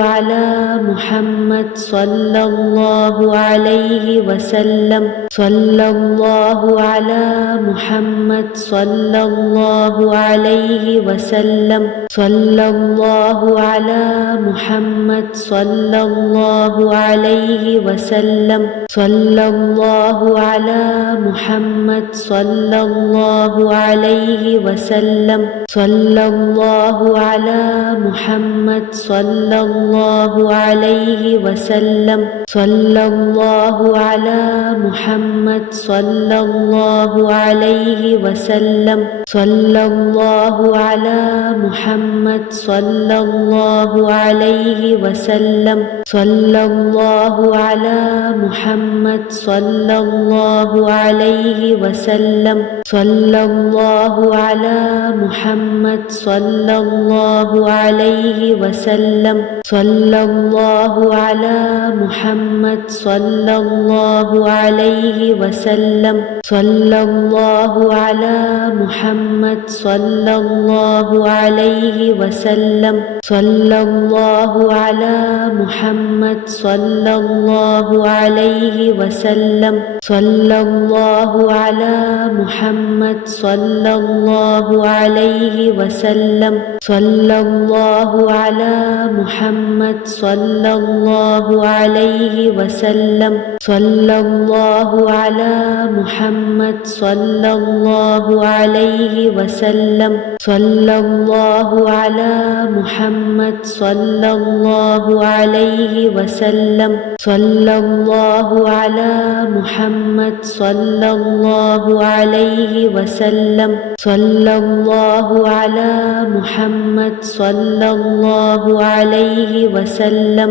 على محمد صلى الله عليه وسلم صلى الله على محمد صلى الله عليه وسلم صلى الله على محمد صلى الله عليه وسلم صلى الله على محمد صلى الله عليه وسلم صلى الله على محمد صلى الله عليه وسلم صلى الله على محمد صلى الله عليه وسلم صلى الله على محمد صلى الله عليه وسلم صلى الله على محمد صلى الله عليه وسلم صلى الله على محمد صلى الله عليه وسلم صلى الله على محمد صلى الله عليه وسلم صلى الله على محمد صلى الله عليه وسلم صلى الله على محمد صلى الله عليه وسلم صلى الله على محمد صلى الله عليه وسلم صلى الله على محمد صلى الله عليه وسلم صلى الله على محمد صلى الله عليه وسلم صلى الله على محمد صلى الله عليه وسلم صلى الله على محمد صلى الله عليه وسلم صلى الله على محمد صلى الله عليه وسلم